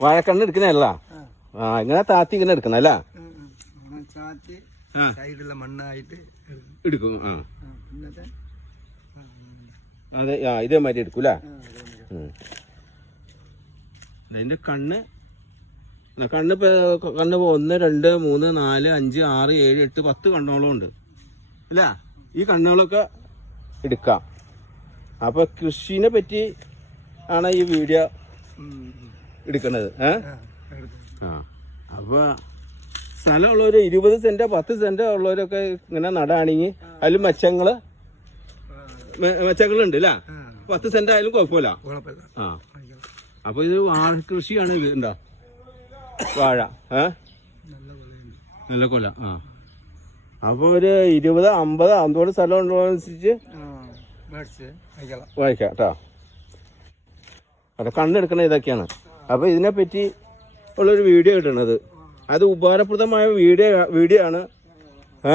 വാഴക്കണ്ണ് എടുക്കണല്ല. ആ ഇങ്ങനെ താത്തി ഇങ്ങനെ എടുക്കണല്ല. സൈഡിലെ മണ്ണായിട്ട് എടുക്കും. ആ അതെ. ആ ഇതേമാതിരി എടുക്കൂല. അതിന്റെ കണ്ണ് കണ്ണ് 1 2 3 4 5 6 7 8 10 കണ്ണോളം ഉണ്ട് അല്ല. ഈ കണ്ണുകളൊക്കെ എടുക്കാം. അപ്പൊ കൃഷിനെ പറ്റി ആണ് ഈ വീഡിയോ എടുക്കുന്നത്. അപ്പൊ സ്ഥലമുള്ളവര് 20 സെന്റ് 10 സെന്റ് ഉള്ളവരൊക്കെ ഇങ്ങനെ നടാണെങ്കിൽ അതിൽ മെച്ചങ്ങളുണ്ട് അല്ല. 10 സെന്റ് ആയാലും കുഴപ്പമില്ല. ആ അപ്പൊ ഇത് വാഴ കൃഷിയാണ്. ഇത് എന്താ വാഴ നല്ല കൊല. ആ അപ്പൊ ഒരു 20 50 അന്തോട് സ്ഥലം ഉള്ളതനുസരിച്ച് വായിക്കാം കേട്ടോ. അവിടെ കണ്ണെടുക്കണ ഇതൊക്കെയാണ്. അപ്പൊ ഇതിനെപ്പറ്റി ഉള്ളൊരു വീഡിയോ ഇടണത് അത് ഉപകാരപ്രദമായ വീഡിയോ ആണ്. ആ